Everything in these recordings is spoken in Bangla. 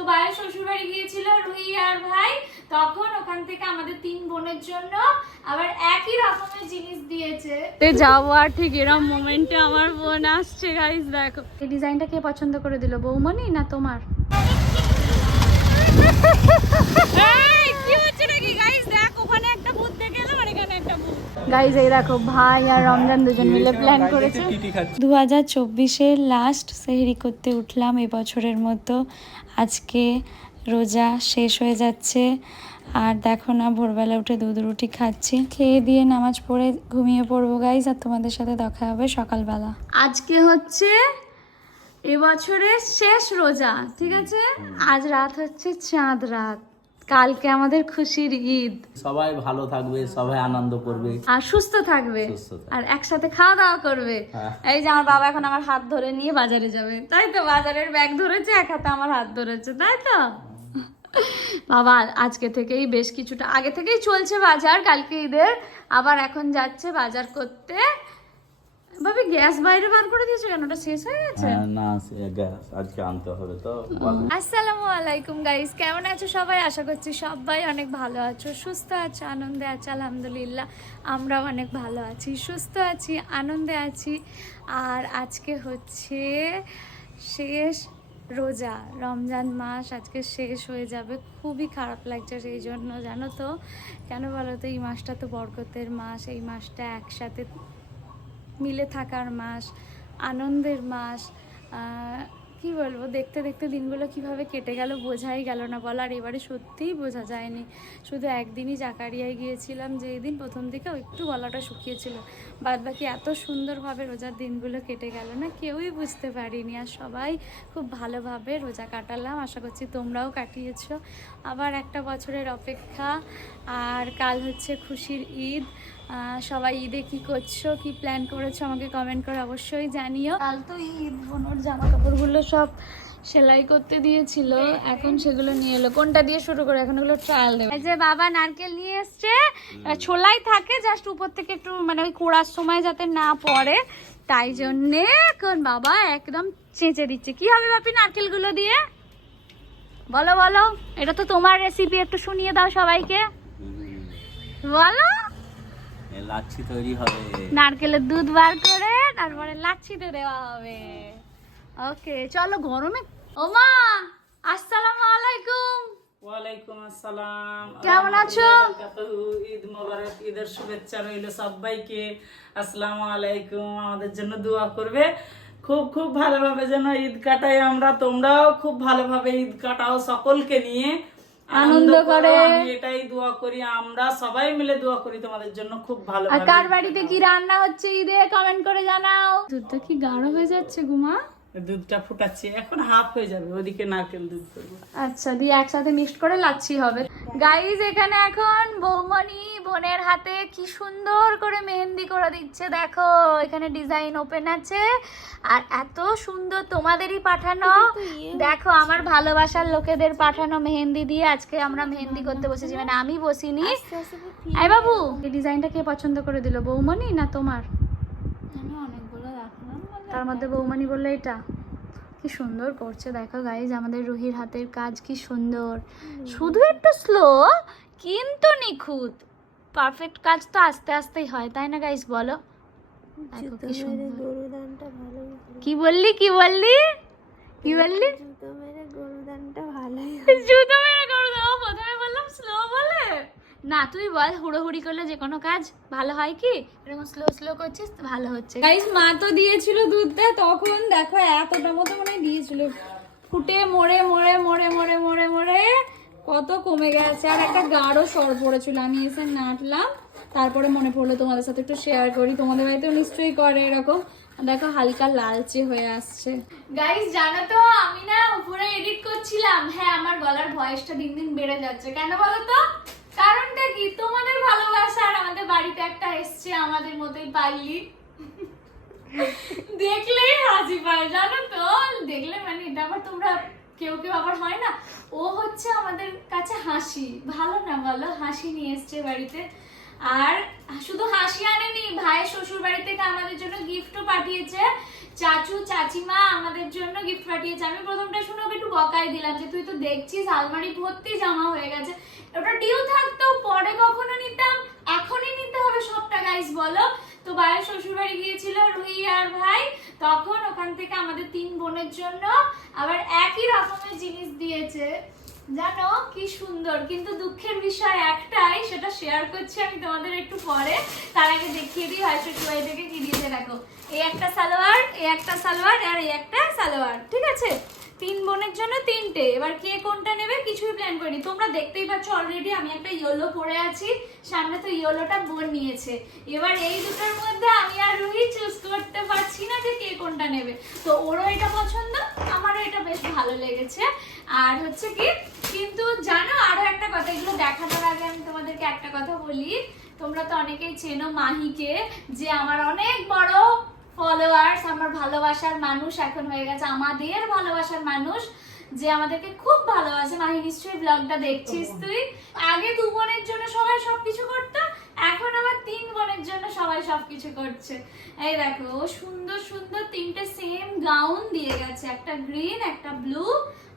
তো ভাইয়ের শ্বশুর বাড়ি গিয়েছিল রুহি আর ভাই। তখন ওখান থেকে আমাদের তিন বোনের জন্য আবার একই রকমের জিনিস দিয়েছে। যাব আর ঠিক এরকম মোমেন্টে আমার বোন আসছে গাইস দেখো। এই ডিজাইনটা কে পছন্দ করে দিল বৌমনি না তোমার? গাইস এই দেখো ভাই আর রমজান দুজন মিলে প্ল্যান করেছে। দু হাজার চব্বিশের লাস্ট সেহরি করতে উঠলাম এবছরের মতো। আজকে রোজা শেষ হয়ে যাচ্ছে। আর দেখো না ভোরবেলা উঠে দুধ রুটি খাচ্ছি। খেয়ে দিয়ে নামাজ পড়ে ঘুমিয়ে পড়ব গাইজ আর তোমাদের সাথে দেখা হবে সকালবেলা। আজকে হচ্ছে এবছরের শেষ রোজা ঠিক আছে? আজ রাত হচ্ছে চাঁদ রাত। কালকে আমাদের খুশির ঈদ। সবাই ভালো থাকবে সবাই আনন্দ করবে। আর সুস্থ থাকবে। আর একসাথে খাওয়া দাওয়া করবে। হ্যাঁ। এই যে আমার বাবা এখন আমার হাত ধরে নিয়ে বাজারে যাবে। তাই তো বাজারের ব্যাগ ধরেছে এক হাতে আমার হাত ধরেছে তাই তো? বাবা আজকে থেকেই বেশ কিছুটা আগে থেকেই চলছে বাজার কালকে ঈদের। আবার এখন যাচ্ছে বাজার করতে। ভাবি গ্যাস বাইরে বার করে দিয়েছে কেন? ওটা শেষ হয়ে গেছে? হ্যাঁ, না গ্যাস আজকে আনতে হবে তো আসসালামু আলাইকুম গাইস কেমন আছো সবাই? আশা করছি সবাই অনেক ভালো আছো সুস্থ আছো আনন্দে আছো আলহামদুলিল্লাহ। আমরাও অনেক ভালো আছি সুস্থ আছি আনন্দে আছি। আর আজকে হচ্ছে শেষ রোজা রমজান মাস আজকে শেষ হয়ে যাবে। খুবই খারাপ লাগছে সেই জন্য জানো তো। কেন বলো তো এই মাসটা তো বরকতের মাস এই মাসটা একসাথে মিলে থাকার মাস, আনন্দের মাস কি বলব, দেখতে দেখতে দিনগুলো কীভাবে কেটে গেল বোঝাই গেল না বলো আর এবারে সত্যিই বোঝা যায়নি। শুধু একদিনই জাকারিয়ায় গিয়েছিলাম যেই দিন প্রথম দিকে একটু গলাটা শুকিয়েছিল। বাদ বাকি এত সুন্দরভাবে রোজার দিনগুলো কেটে গেল না, কেউই বুঝতে পারিনি। আর সবাই খুব ভালোভাবে রোজা কাটালাম, আশা করছি তোমরাও কাটিয়েছ। আবার একটা বছরের অপেক্ষা, আর কাল হচ্ছে খুশির ঈদ। সবাই ঈদে কি করছ, কি প্ল্যান করেছ আমাকে কমেন্ট করে অবশ্যই জানিও। কাল তো ঈদ, বোনর জামা কাপড়গুলো সব সেলাই করতে দিয়েছিল। এখন সেগুলো নিয়ে এলো। কোনটা দিয়ে শুরু করে? এখন ওগুলো ট্রায়াল দেবে। যে বাবা নারকেল নিয়ে এসছে। ছোলাই থাকে জাস্ট উপর থেকে একটু মানে ওই কোড়ার সময় যাতে না পড়ে। তাই জন্যে এখন বাবা একদম চেঁচে দিচ্ছে। কি হবে বাপি নারকেলগুলো দিয়ে? বলো বলো। এটা তো তোমার রেসিপি একটু শুনিয়ে দাও সবাইকে। বলো। লাচ্ছি তৈরি হবে। নারকেলের দুধ বার করে তারপরে লাচ্ছিতে দেওয়া হবে। ওকে চলো গরমে। ওমা আসসালামু আলাইকুম। ওয়ালাইকুম আসসালাম। কেমন আছো? বারাকাতুহু। ঈদ মোবারক ঈদের শুভেচ্ছা রইল সবাইকে। আসসালামু আলাইকুম আমাদের জন্য দোয়া করবে। খুব খুব ভালোভাবে যেন ঈদ কাটাই আমরা তোমরাও খুব ভালোভাবে ঈদ কাটাও সকলকে নিয়ে। আনন্দ করে। এটাই দোয়া করি আমরা সবাই মিলে দোয়া করি তোমাদের জন্য খুব ভালো আর কার বাড়িতে কি রান্না হচ্ছে ঈদে? কমেন্ট করে জানাও। দুধটা কি গাঢ় হয়ে যাচ্ছে গুমা দুধটা ফুটাচ্ছি এখন হাফ হয়ে যাবে ওদিকে নারকেল দুধ করব আচ্ছা দিয়ে একসাথে মিক্সড করে লাচ্ছি হবে। গাইজ এখানে এখন বৌমনি বোনের হাতে কি সুন্দর করে মেহেন্দি করে দিচ্ছে দেখো। এখানে ডিজাইন ওপেন আছে। আর এত সুন্দর তোমাদেরই পাঠানো। দেখো আমার ভালোবাসার লোকেদের পাঠানো মেহেন্দি দিয়ে আজকে আমরা মেহেন্দি করতে বসেছি। মানে আমি বসিনি। আই বাবু এই ডিজাইনটা কে পছন্দ করে দিল বৌমনি না তোমার? তার মধ্যে বৌমনি বলল এটা। কি সুন্দর করছে। দেখো গাইজ আমাদের রুহির হাতের কাজ কি সুন্দর। শুধু একটু স্লো কিন্তু নিখুঁত। পারফেক্ট কাজ তো আস্তে আস্তেই হয় তাই না গাইজ বলো। কি বললি কি বললি? কি বললি? জুতো মেরে গরু দাও প্রথমে বললাম স্লো বলে। না তুই বল হুড়োহুড়ি করলে যে কোনো কাজ ভালো হয় কি? এরকম স্লো স্লো করছিস ভালো হচ্ছে। গাইস মা তো দিয়েছিল দুধটা তখন দেখো এতটা মতো মনে দিয়েছিল। ফুটে মরে মরে মরে মরে মরে মরে কত কমে গেছে। আর একটা গাঢ় সর পড়েছিল আমি এসে নাটলাম। তারপরে মনে পড়ল তোমাদের সাথে একটু শেয়ার করি। তোমাদের বাড়িতেও নিশ্চয়ই করে এরকম। দেখো হালকা লালচে হয়ে আসছে। গাইস জানো তো আমি না উপরে এডিট করছিলাম। হ্যাঁ আমার গলার ভয়েসটা দিন দিন বেড়ে যাচ্ছে। কেন বলো তো? কারণটা কি? তোমাদের ভালোবাসা আর আমাদের বাড়িতে একটা এসছে আমাদের মতোই পাইলি। দেখলেই হাসি পায়, জানো তো? দেখলে মানে এটা আবার তোমরা কেউ কেউ আবার হয় না? ও হচ্ছে আমাদের কাছে হাসি। ভালো না বলো হাসি নিয়ে এসছে বাড়িতে। আর শুধু হাসি আনেনি, ভাইয়ের শ্বশুর বাড়ি থেকে আমাদের জন্য গিফটও পাঠিয়েছে। চাচু, চাচিমা আমাদের জন্য গিফট পাঠিয়েছে। আমি প্রথমটা শুনে ওকে একটু বকাই দিলাম যে, তুই তো দেখছিস, আলমারি ভর্তি জামা হয়ে গেছে। ওটা ডিউ থাকতেও পরে কখনো নিতাম, এখনই নিতে হবে সবটা গাইস বলো। তো ভাইয়ের শ্বশুর বাড়ি গিয়েছিল রুই আর ভাই, তখন ওখান থেকে আমাদের তিন বোনের জন্য আবার একই রকমের জিনিস দিয়েছে। জানো, কি সুন্দর, কিন্তু দুঃখের বিষয় একটাই, সেটা শেয়ার করছি আমি তোমাদের একটু পরে। তার আগে দেখিয়ে দিই, ভাই শ্বশুর বাড়ি থেকে কি দিয়েছে, দেখো। এই একটা সালোয়ার এই একটা সালোয়ার, আর এই একটা সালোয়ার, ঠিক আছে? তিন বোনের জন্য তিনটে। এবার কে কোনটা নেবে? কিছুই প্ল্যান করিনি। তোমরা দেখতেই পাচ্ছ অলরেডি আমি একটা ইয়েলো পরে আছি, সামনে তো ইয়েলোটা বোন নিয়েছে। এবার এই দুটোর মধ্যে আমি আর রুহি চুজ করতে পারছি না যে কে কোনটা নেবে। তো ওরও এটা পছন্দ, আমারও এটা বেশ ভালো লেগেছে। আর হচ্ছে কি, কিন্তু জানো আরও একটা কথা, এগুলো দেখানোর আগে আমি তোমাদেরকে একটা কথা বলি। তোমরা তো অনেকেই চেনো মাহিকে, যে আমার অনেক বড় ফলোয়ার্স আমার ভালোবাসার মানুষ এখন হয়ে গেছে, আমাদের ভালোবাসার মানুষ। যে আমাদেরকে খুব ভালোবাসে। মাহি নিশ্চয়ই ব্লগটা দেখছিস তুই? আগে দু বোনের জন্য সবাই সবকিছু করতো এখন আবার তিন বোনের জন্য সবাই সবকিছু করছে। এই দেখো সুন্দর সুন্দর তিনটে সেম গাউন দিয়ে গেছে। একটা গ্রিন একটা ব্লু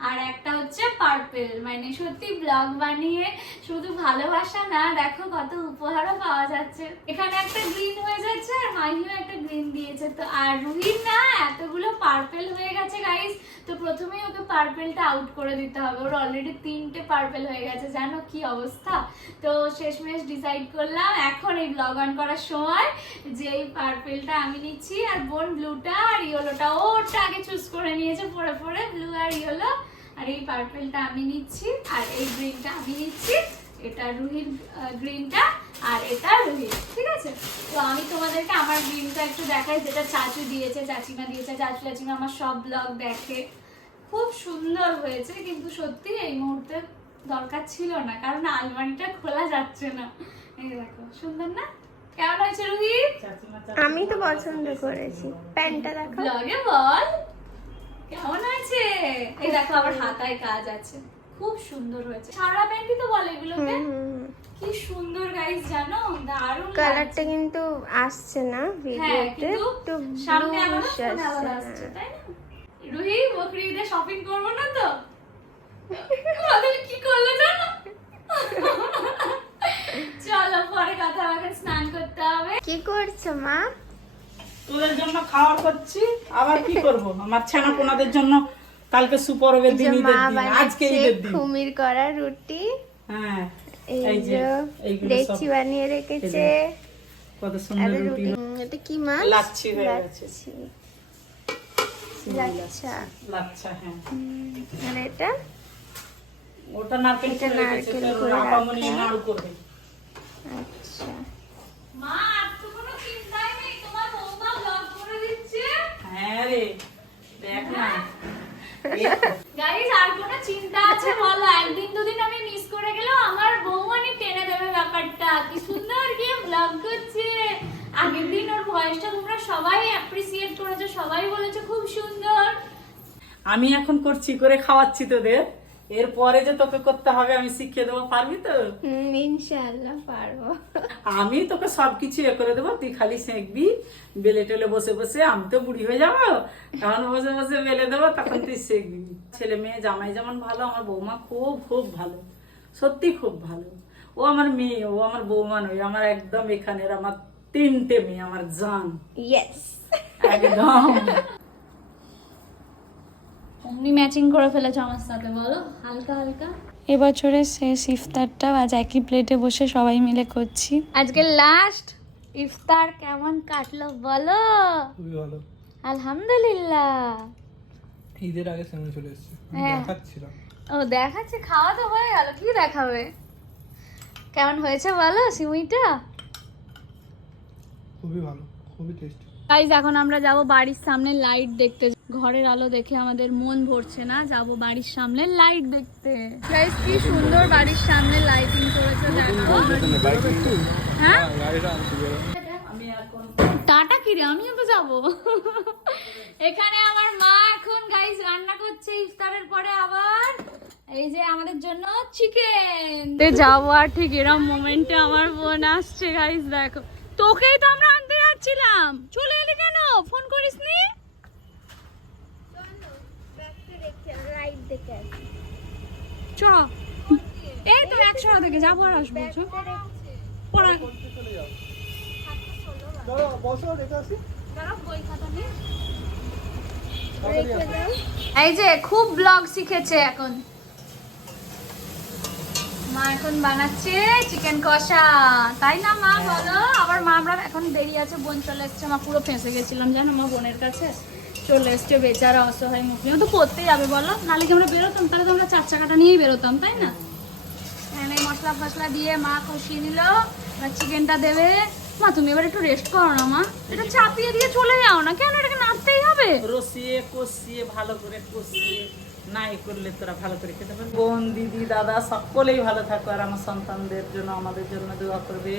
আর একটা হচ্ছে পার্পেল মানে সত্যি ব্লগ বানিয়ে শুধু ভালোবাসা না, দেখো কত উপহারও পাওয়া যাচ্ছে। এখানে একটা গ্রিন হয়ে যাচ্ছে আর মাহিও একটা গ্রিন দিয়েছে। তো আর রুহির না এতগুলো পার্পেল হয়ে গেছে গাইস তো প্রথমেই ওকে পার্পেলটা আউট করে দিতে হবে। ওর অলরেডি তিনটে পার্পেল হয়ে গেছে। জানো কি অবস্থা? তো শেষমেশ ডিসাইড করলাম, এখন এই ব্লগ অন করার সময় যে এই পার্পেলটা আমি নিচ্ছি, আর বোন ব্লুটা আর ইয়েলোটা ওটা আগে চুজ করে নিয়েছে, পরে পরে ব্লু আর ইয়েলো আর এই পার্পেলটা আমি নিচ্ছি, আর এই গ্রিনটা আমি নিচ্ছি, এটা রুহির গ্রিনটা আর এটা রুহির, ঠিক আছে? তো আমি তোমাদেরকে আমার গ্রিনটা একটু দেখাই, যেটা চাচু দিয়েছে, চাচিমা দিয়েছে, চাচু, চাচিমা আমার সব ব্লগ দেখে। খুব সুন্দর হয়েছে, কিন্তু সত্যি এই মুহূর্তে দরকার ছিল না, কারণ আলমারিটা খোলা যাচ্ছে না। এই দেখো, সুন্দর না? কেমন হয়েছে রুহি চাচিমা আমি তো পছন্দ করেছি। প্যান্টটা দেখো। ব্লগে বল। কেমন আছে? এই দেখো আবার হাতায় কাজ আছে। খুব সুন্দর হয়েছে। সারা প্যান্টই তো বলে এগুলোকে কি সুন্দর গাইস জানো? দারুণ কালারটা কিন্তু আসছে না হ্যাঁ ভিডিওতে একটু সামনে আবার আসছে। তাই না? রুহি বকরিদে শপিং করব না তো? কি করল জানো? চলো পরে কথা আমাকে স্নান করতে হবে। কি করছ মা? তোদের জন্য খাওয়ার করছি আবার কি করব? আমার ছানা পোনাদের জন্য কালকে সুপরবের দিন ঈদের দিন আজকে ঈদের দিন। খুমির করা রুটি। হ্যাঁ এই যে দেখছি বানিয়ে রেখেছে। কত সুন্দর রুটি। এটা কি মাছ লাচ্ছি হয়ে গেছে। লাচ্ছা। লাচ্ছা। হ্যাঁ। আর এটা? ওটা নারকেল নারকেল তোর করে নাড়ু করবে। আচ্ছা। মা তো কোনো চিন্তাই নেই তোমার বৌমা ব্লগ করে দিচ্ছে। হ্যাঁ রে দেখ না। গাইস আর কোনো চিন্তা আছে বলো? একদিন দুদিন আমি মিস করে গেলেও আমার বৌমানি টেনে দেবে ব্যাপারটা। কি সুন্দর কি ব্লগ করছে। আগের দিন ওর ভয়েসটা তোমরা সবাই অ্যাপ্রিসিয়েট করেছ সবাই বলেছ খুব সুন্দর। আমি এখন করছি করে খাওয়াচ্ছি তোদের। এরপরে যে তোকে করতে হবে আমি শিখিয়ে দেবো পারবি তো? হুম, ইনশাআল্লাহ পারব। আমি তোকে সবকিছু এ করে দেবো তুই খালি সেঁকবি বেলে টেলে বসে বসে আমি তো বুড়ি হয়ে যাব। তখন বসে বসে বেলে দেবো তখন তুই সেঁকবি। ছেলে মেয়ে জামাই যেমন ভালো আমার বৌমা খুব খুব ভালো। সত্যি খুব ভালো। ও আমার মেয়ে ও আমার বৌমা নয় আমার একদম এখানের আমার তিনটে মেয়ে আমার জান। ইয়েস একদম। অমনি ম্যাচিং করে ফেলেছো আমার সাথে বলো। হালকা হালকা। এবছরের শেষ ইফতারটা আজ একই প্লেটে বসে সবাই মিলে করছি। আজকে লাস্ট ইফতার কেমন কাটলো বলো? খুবই ভালো। আলহামদুলিল্লাহ। ঈদের আগে সামনে চলে এসেছে। হ্যাঁ। দেখাচ্ছিলাম। ও দেখাচ্ছে খাওয়া তো হয়ে গেল কি দেখাবে? কেমন হয়েছে বলো সিউইটা খুবই ভালো খুবই টেস্টি গাইজ এখন আমরা যাব বাড়ির সামনে লাইট দেখতে। ঘরের আলো দেখে আমাদের মন ভরছে না, যাব বাড়ির সামনে লাইট দেখতে। গাইজ কি সুন্দর বাড়ির সামনে লাইটিং করেছে, দেখো। হ্যাঁ? টাটা কি রে? আমিও তো যাব। এখানে আমার মা এখন গাইস রান্না করছে, ইফতারের পরে আবার। এই যে আমাদের জন্য চিকেন তে যাব আর ঠিক এরকম মোমেন্টে আমার বোন আসছে গাইস দেখো। তোকেই তো আমরা আনতে যাচ্ছিলাম। চলে এলি কেন? ফোন করিসনি থেকে আসি চ। এই তো একশো থেকে যাব আর আসব চ। পড়া। এই যে খুব ব্লগ শিখেছে এখন। মা এখন বানাচ্ছে চিকেন কষা। তাই না মা বলো? আবার মা আমরা এখন দেরি আছে বোন চলে এসছে। মা পুরো ফেঁসে গেছিলাম জানো মা বোনের কাছে। চলে এসছে, বেচারা অসহায় মুখ নিয়ে তো করতেই যাবে, বলো। নাহলে কি আমরা বেরোতাম? তাহলে তো আমরা চার চাকাটা নিয়েই বেরোতাম, তাই না? এখানে মশলা ফসলা দিয়ে মা কষিয়ে নিল, এবার চিকেনটা দেবে। মা, তুমি এবার একটু রেস্ট করো না, মা। এটা চাপিয়ে দিয়ে চলে যাও না। কেন? এটাকে নাড়তেই হবে। রসিয়ে, কষিয়ে, ভালো করে কষিয়ে, নাই করলে তোরা ভালো করে খেতে পারবি। বোন, দিদি, দাদা, সকলেই ভালো থাকো আর আমার সন্তানদের জন্য, আমাদের জন্য দোয়া করবে।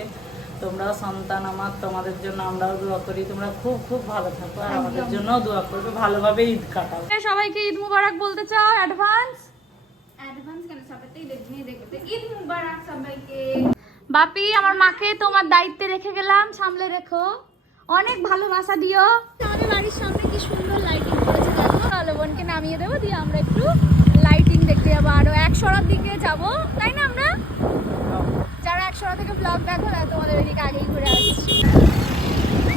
তোমরাও সন্তান আমার তোমাদের জন্য আমরাও দোয়া করি। তোমরা খুব খুব ভালো থাকো আর আমাদের জন্য দোয়া করবে। ভালোভাবে ঈদ কাটাও। সবাইকে ঈদ মুবারক বলতে চাও? অ্যাডভান্স অ্যাডভান্স কেন? দেখতে ঈদ মুবারক সবাইকে। বাপি আমার মাকে তোমার দায়িত্বে রেখে গেলাম। সামলে রেখো। অনেক ভালোবাসা দিও। আমাদের বাড়ির সামনে কি সুন্দর লাইটিং করেছে দেখো। চলো বোনকে নামিয়ে দেবো দিয়ে আমরা একটু লাইটিং দেখতে যাব। আরও একশোরার দিকে যাব। তাই না আমরা? থেকে ব্লগ দেখো তোমাদের ওইদিকে আগেই ঘুরে আসছি।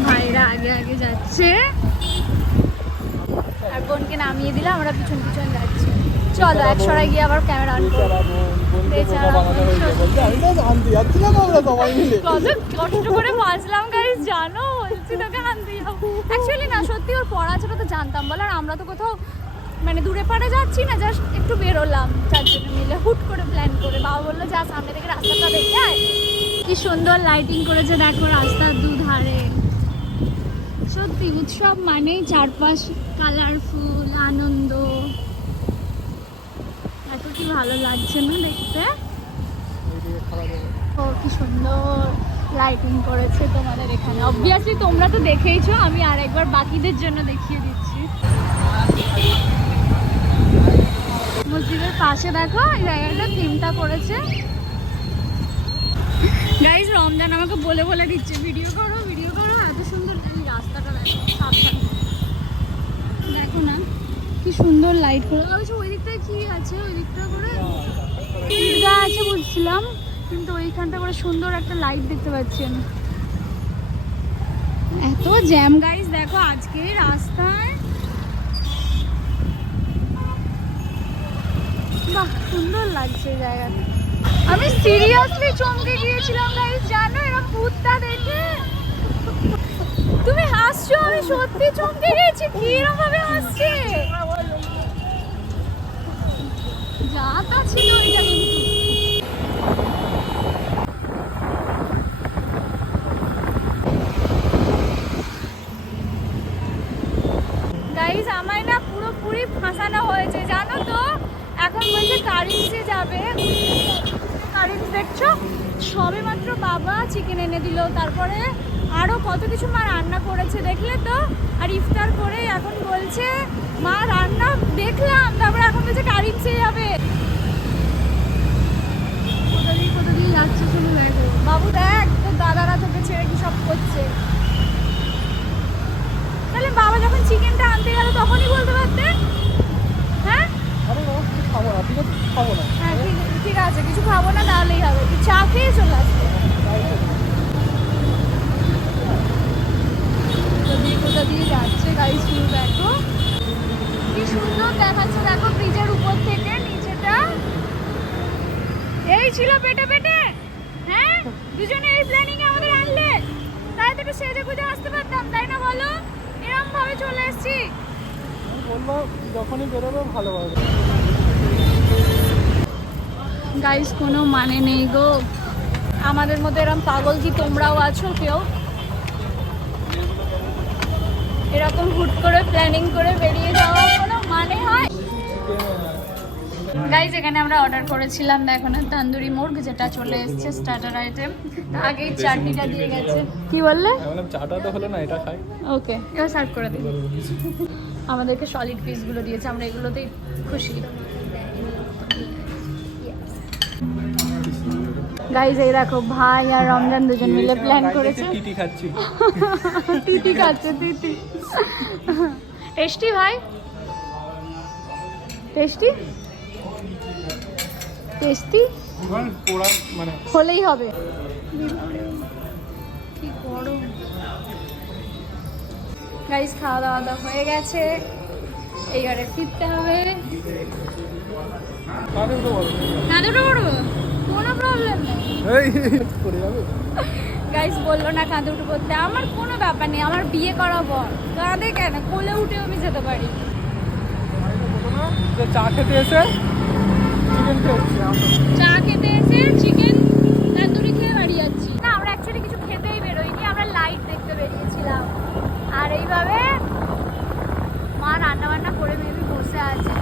ভাইরা আগে আগে যাচ্ছে। আর বোনকে নামিয়ে দিলে আমরা পিছন পিছন যাচ্ছি। চলো গিয়ে আবার ক্যামেরা করে। আনতে যাব। না, সত্যি তো জানতাম বল, আর আমরা তো কোথাও মানে দূরে পাড়ে যাচ্ছি না জাস্ট একটু বেরোলাম চারজনে মিলে। হুট করে প্ল্যান করে, বাবা বলল, যা, সামনে থেকে রাস্তাটা দেখে আয় কি সুন্দর লাইটিং করেছে, দেখো রাস্তার দুধারে। সত্যি, উৎসব মানেই চারপাশ কালারফুল আনন্দ। এত কি ভালো লাগছে না দেখতে? ও, কি সুন্দর লাইটিং করেছে তোমাদের এখানে। অবভিয়াসলি তোমরা তো দেখেইছো, আমি আর একবার বাকিদের জন্য দেখিয়ে দিচ্ছি। মসজিদের পাশে দেখো, এই জায়গাটা থিমটা করেছে গাইজ রমজান আমাকে বলে বলে দিচ্ছে, ভিডিও করো ভিডিও করো, এত সুন্দর এই রাস্তাটা দেখো দেখো না, কি সুন্দর লাইট করে, অবশ্য ওই দিকটায় কি আছে, ওই দিকটা করে ঈদগাহ আছে বুঝছিলাম কিন্তু ওইখানটা করে সুন্দর একটা লাইট দেখতে পাচ্ছি আমি। এত জ্যাম গাইস দেখো আজকে রাস্তায় লাগছে জায়গাটা আমি সিরিয়াসলি চমকে গিয়েছিলাম গাইস জানো? ভূতটা দেখে। তুমি হাসছো, আমি সত্যি চমকে গেছি কীরকম ভাবে হাসছে যা ছিল ওইটা গাইজ আমায় না পুরোপুরি ফাঁসানো হয়েছে, জানো তো? বলছে কারিন্সে যাবে। কারিন্স দেখছ? সবে মাত্র বাবা চিকেন এনে দিল। তারপরে আরও কত কিছু মা রান্না করেছে দেখলে তো? আর ইফতার করে এখন বলছে মা রান্না দেখলাম তারপরে এখন বলছে কারিন্সে যাবে। কোথা দিয়ে কোথা দিয়ে যাচ্ছে দেখো। বাবু দেখ তোর দাদারা তোকে ছেড়ে কি সব করছে? তাহলে বাবা যখন চিকেনটা আনতে গেল তখনই বলতে পারতে? হ্যাঁ? হ্যাঁ ঠিক আছে, কিছু খাব না, তাহলেই হবে। তুই চা খেয়ে চলে আসবে দিয়ে যাচ্ছে গাড়ি শুরু দেখো। কি দেখাচ্ছে, দেখো ব্রিজের উপর থেকে, নিচেটা। এই ছিল পেটে পেটে। হ্যাঁ দুজনে এই প্ল্যানিং আমাদের আনলে। তাই তো একটু সেজে আসতে পারতাম, তাই না বলো? এরকম ভাবে চলে এসেছি। বলব যখনই বেরোবে ভালো হবে গাইস কোনো মানে নেই গো। আমাদের মধ্যে এরকম পাগল কি তোমরাও আছো কেউ? এরকম হুট করে প্ল্যানিং করে বেরিয়ে যাওয়া কোনো মানে হয়? গাইজ এখানে আমরা অর্ডার করেছিলাম দেখো না তান্দুরি মুরগ যেটা চলে এসেছে স্টার্টার আইটেম আগেই চাটনিটা দিয়ে গেছে। কি বললে? চাটা তো হলো না এটা খাই। ওকে এবার সার্ভ করে দিন আমাদেরকে সলিড পিসগুলো দিয়েছে আমরা এগুলোতেই খুশি। গাইজ এই দেখো ভাই আর রমজান দুজন মিলে প্ল্যান করেছে। টিটি খাচ্ছি। তিতি খাচ্ছে তিতি। টেস্টি ভাই? টেস্টি? টেস্টি? মানে হলেই হবে। কি গরম। গাইস খাওয়া দাওয়া দাওয়া হয়ে গেছে। এইবারে ফিরতে হবে। কোনো প্রবলেম নেই। বলল না উঠে পড়তে। আমার কোনো ব্যাপার নেই আমার বিয়ে করা বর। কেন? কোলে উঠেও আমি যেতে পারি। চা খেতে এসে চিকেন চা খেতে এসে চিকেন তন্দুরি খেয়ে বাড়ি যাচ্ছি না আমরা অ্যাকচুয়ালি কিছু খেতেই বেরোইনি আমরা লাইট দেখতে বেরিয়েছিলাম আর এইভাবে মা রান্না বান্না করে মেবি বসে আছে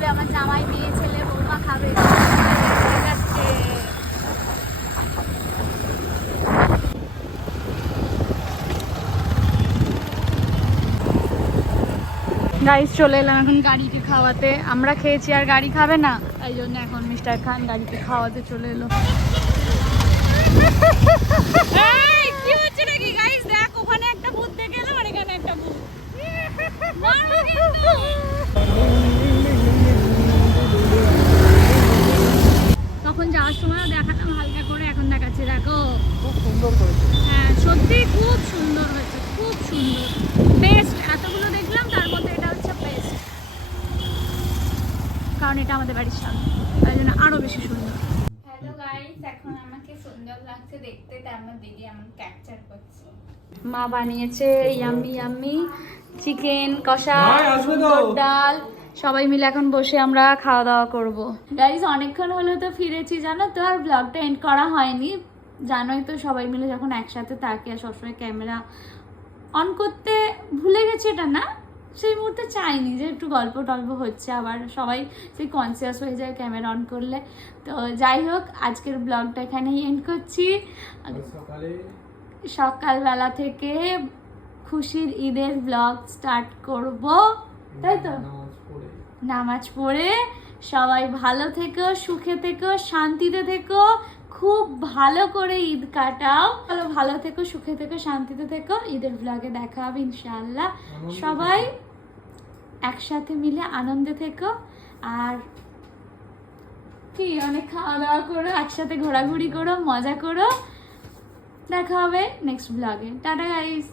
আসবে আমার জামাই মেয়ে ছেলে বৌমা খাবে। গাইস চলে এলাম এখন গাড়িকে খাওয়াতে। আমরা খেয়েছি আর গাড়ি খাবে না। তাই জন্য এখন মিস্টার খান গাড়িকে খাওয়াতে চলে এলো। কি হচ্ছে নাকি? গাইস দেখ ওখানে একটা ভূত দেখে এলো আর এখানে একটা ভূত মারো কিন্তু। তখন যাওয়ার সময় দেখালাম হালকা করে এখন দেখাচ্ছে দেখো। খুব সুন্দর করেছে। হ্যাঁ সত্যি খুব সুন্দর হয়েছে খুব সুন্দর। বেস্ট এতগুলো দেখলাম তার মধ্যে এটা হচ্ছে বেস্ট কারণ এটা আমাদের বাড়ির সামনে তাই জন্য আরও বেশি সুন্দর। হ্যালো গাইস এখন আমাকে সুন্দর লাগছে দেখতে তাই আমার দিদি ক্যাপচার করছে। মা বানিয়েছে ইয়াম্মি ইয়াম্মি চিকেন কষা ভাই, আসবে তো। সুন্দর ডাল। সবাই মিলে এখন বসে আমরা খাওয়া দাওয়া করব। গাইজ অনেকক্ষণ হলো তো ফিরেছি জানো তো? আর ব্লগটা এন্ড করা হয়নি। জানোই তো সবাই মিলে যখন একসাথে থাকে আর সবসময় ক্যামেরা অন করতে ভুলে গেছে এটা না? সেই মুহূর্তে চাইনি যে একটু গল্প টল্প হচ্ছে। আবার সবাই সেই কনসিয়াস হয়ে যায় ক্যামেরা অন করলে। তো যাই হোক আজকের ব্লগটা এখানেই এন্ড করছি। সকালবেলা থেকে খুশির ঈদের ব্লগ স্টার্ট করব। তাই তো? নামাজ পড়ে। সবাই ভালো থেকো সুখে থেকো শান্তিতে থেকো। খুব ভালো করে ঈদ কাটাও। ভালো ভালো থেকো সুখে থেকো শান্তিতে থেকো। ঈদের ব্লগে দেখা হবে ইনশাআল্লাহ। সবাই একসাথে মিলে আনন্দে থেকো। আর কি অনেক খাওয়া দাওয়া করো একসাথে ঘোরাঘুরি করো মজা করো। দেখা হবে নেক্সট ব্লগে টাটা গাইস